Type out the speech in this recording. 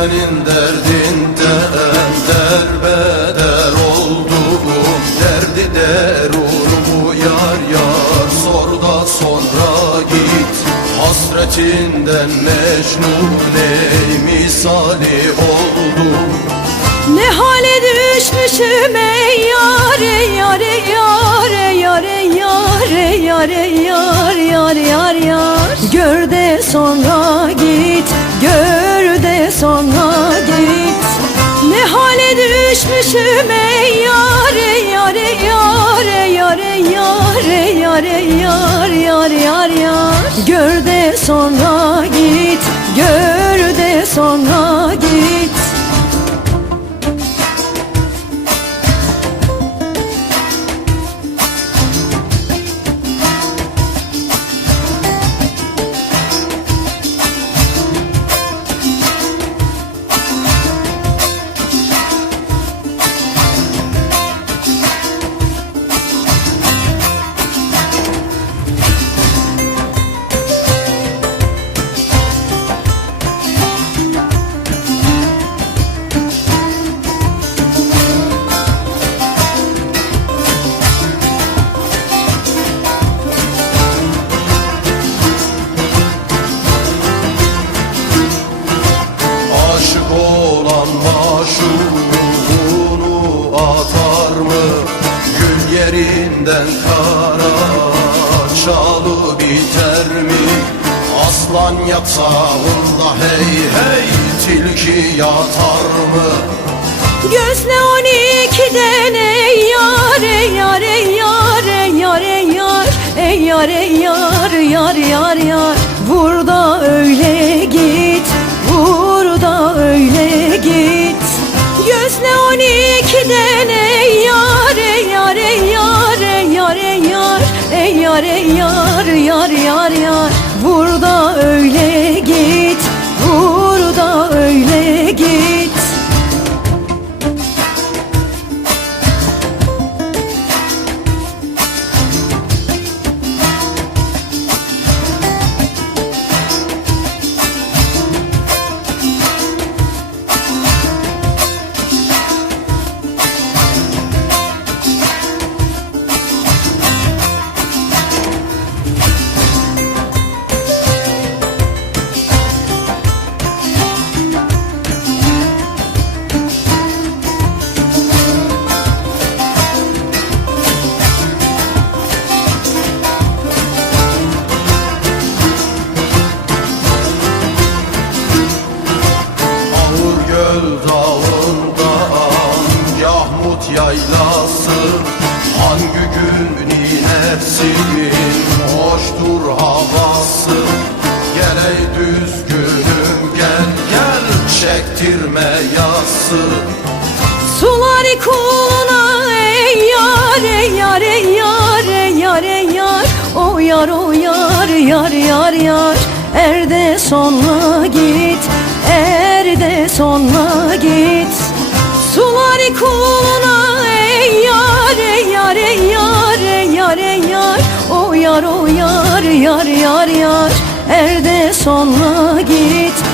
senin derdinden derbeder oldum Derdi derunumu yar yar. Sor da sonra git Hasretinden mecnun ey misali oldum. Ne hale düşmüşüm ey yar ey yar ey yar ey yar ey yar ey yar ey yar yar yar yar. Gör de sonra git gör yar yar yar yar yar Gör de sonra yerinden kara çalı biter mi? Aslan yatağında hey hey tilki yatar mı? Gözle on ikiden ey yar ey yar ey yar ey yar ey yar ey yar ey yar yar yar yar Vur da öyle ey yar ey yar yar yar yar. Vur da öyle git vur da öyle göl dağından Yahmut yaylası. Hangi gün inersin Hoştur havası? Gel ey düzgünüm gel gel Çektirme yası. Suları kuluna ey yar ey yar ey yar ey yar ey yar. O yar o yar yar yar yar. Erde sonla git Erde sonla git. Suları kuluna ey yar ey yar ey yar ey yar ey yar. O yar o yar yar yar yar. Erde sonla git